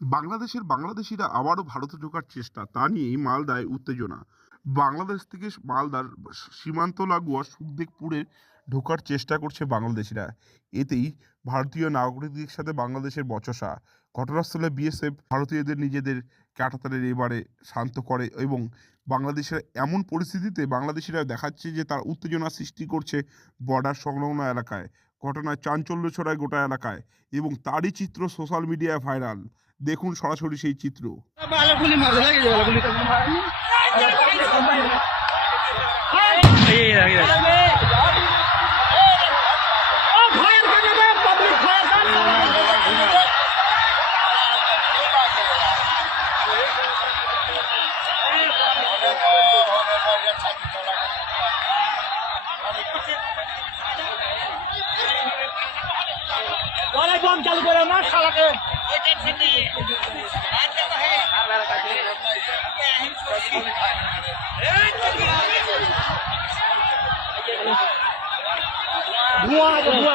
বাংলাদেশের বাংলাদেশিরা আবারও ভারতে ঢোকার চেষ্টা, তা নিয়েই মালদায় উত্তেজনা। বাংলাদেশ থেকে মালদার সীমান্ত লাগোয়া সুখদেবপুরে ঢোকার চেষ্টা করছে বাংলাদেশিরা। এতেই ভারতীয় নাগরিকদের সাথে বাংলাদেশের বচসা। ঘটনাস্থলে বিএসএফ ভারতীয়দের নিজেদের কাটাতারের এবারে শান্ত করে এবং বাংলাদেশের এমন পরিস্থিতিতে বাংলাদেশিরা দেখাচ্ছে যে তার উত্তেজনা সৃষ্টি করছে বর্ডার সংলগ্ন এলাকায়। ঘটনায় চাঞ্চল্য ছড়ায় গোটা এলাকায় এবং তারই চিত্র সোশ্যাল মিডিয়ায় ভাইরাল দেখুন সরাসরি সেই চিত্র। বম চালু করে না শালাকে। ধোঁয়া ধোঁয়া